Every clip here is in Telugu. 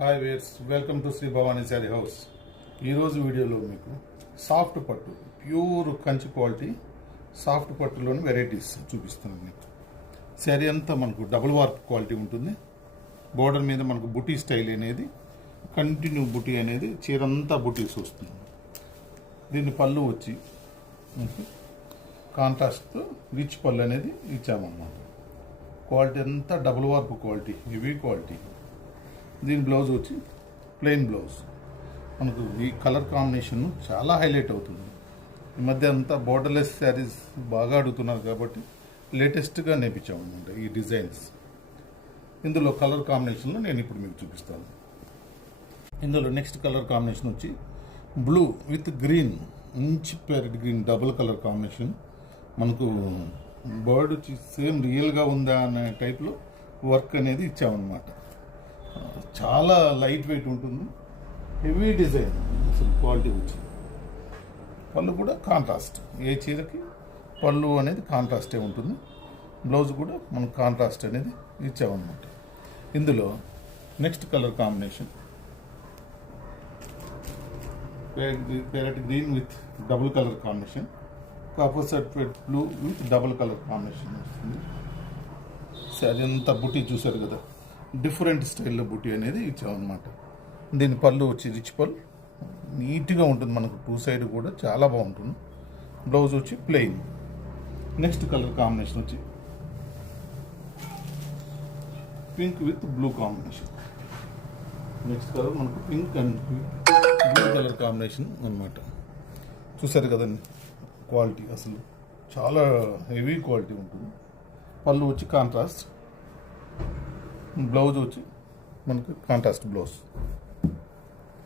హాయ్ వేర్స్, welcome to Shri Bhavani sari house. ఈరోజు వీడియోలో మీకు సాఫ్ట్ పట్టు, ప్యూర్ కంచి క్వాలిటీ సాఫ్ట్ పట్టులోని వెరైటీస్ చూపిస్తున్నాను. మీకు శారీ అంతా మనకు డబుల్ వార్ప్ క్వాలిటీ ఉంటుంది. బోర్డర్ మీద మనకు బుటీ స్టైల్ అనేది కంటిన్యూ బుటీ అనేది చీరంతా బుటీస్ వస్తుంది. దీని పళ్ళు వచ్చి కాంట్రాస్ట్తో రిచ్ పళ్ళు అనేది ఇచ్చామన్నమాట. క్వాలిటీ అంతా double warp quality, heavy quality. దీని బ్లౌజ్ వచ్చి ప్లెయిన్ బ్లౌజ్. మనకు ఈ కలర్ కాంబినేషన్ చాలా హైలైట్ అవుతుంది. ఈ మధ్య అంతా బోర్డర్లెస్ శారీస్ బాగా అడుగుతున్నారు కాబట్టి లేటెస్ట్గా నేర్పించాము అనమాట ఈ డిజైన్స్. ఇందులో కలర్ కాంబినేషన్లో నేను ఇప్పుడు మీకు చూపిస్తాను. ఇందులో నెక్స్ట్ కలర్ కాంబినేషన్ వచ్చి బ్లూ విత్ గ్రీన్, మంచి parrot green double colour combination. మనకు బర్డ్ వచ్చి సేమ్ రియల్గా ఉందా అనే టైప్లో వర్క్ అనేది ఇచ్చామన్నమాట. చాలా లైట్ వెయిట్ ఉంటుంది, హెవీ డిజైన్. అసలు క్వాలిటీ వచ్చి పళ్ళు కూడా కాంట్రాస్ట్, ఏ చీరకి పళ్ళు అనేది కాంట్రాస్టే ఉంటుంది. బ్లౌజ్ కూడా మనకు కాంట్రాస్ట్ అనేది ఇచ్చామన్నమాట. ఇందులో next colour combination parrot green with double colour combination, opposite blue with double colour combination వస్తుంది. సరే, అంతా బుటీ చూసారు కదా, డిఫరెంట్ స్టైల్లో బుటీ అనేది ఇచ్చామన్నమాట. దీని పళ్ళు వచ్చి రిచ్ పళ్ళు, నీట్గా ఉంటుంది. మనకు టూ సైడ్ కూడా చాలా బాగుంటుంది. బ్లౌజ్ వచ్చి ప్లెయిన్. నెక్స్ట్ కలర్ కాంబినేషన్ వచ్చి pink with blue combination. Next colour మనకు pink and blue colour combination అన్నమాట. చూసారు కదండి, క్వాలిటీ అసలు చాలా హెవీ క్వాలిటీ ఉంటుంది. పళ్ళు వచ్చి కాంట్రాస్ట్, బ్లౌజ్ వచ్చి మనకు కాంట్రాస్ట్ బ్లౌజ్.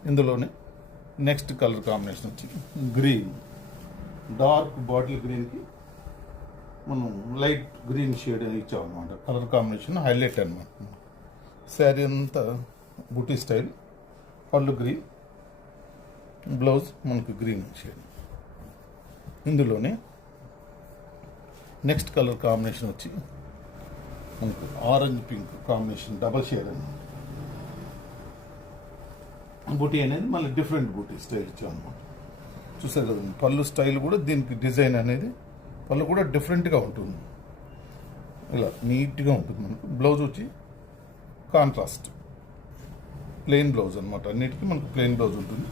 ఇందులోనే నెక్స్ట్ కలర్ కాంబినేషన్ వచ్చి గ్రీన్, డార్క్ బాటిల్ గ్రీన్కి మనం లైట్ గ్రీన్ షేడ్ అని ఇచ్చామన్నమాట. కలర్ కాంబినేషన్ హైలైట్ అనమాట. శారీ అంతా బుటీ స్టైల్, పళ్ళు గ్రీన్, బ్లౌజ్ మనకు గ్రీన్ షేడ్. ఇందులోనే నెక్స్ట్ కలర్ కాంబినేషన్ వచ్చి మనకు orange pink combination double shade అని బుటీ అనేది మళ్ళీ డిఫరెంట్ బుటీ స్టైల్ ఇచ్చాం అనమాట. చూసారు కదండి, పళ్ళు స్టైల్ కూడా దీనికి డిజైన్ అనేది పళ్ళు కూడా డిఫరెంట్గా ఉంటుంది. ఇలా నీట్గా ఉంటుంది. మనకు బ్లౌజ్ వచ్చి కాంట్రాస్ట్ ప్లెయిన్ బ్లౌజ్ అనమాట. అన్నిటికీ మనకు ప్లెయిన్ బ్లౌజ్ ఉంటుంది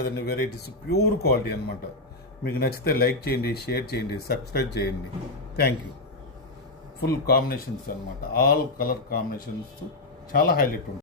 కదండి. వెరైటీస్ ప్యూర్ క్వాలిటీ అనమాట. మీకు నచ్చితే లైక్ చేయండి, షేర్ చేయండి, సబ్స్క్రైబ్ చేయండి. Thank you. ఫుల్ కాంబినేషన్స్ అనమాట. ఆల్ కలర్ కాంబినేషన్స్ చాలా హైలైట్ ఉంటుంది.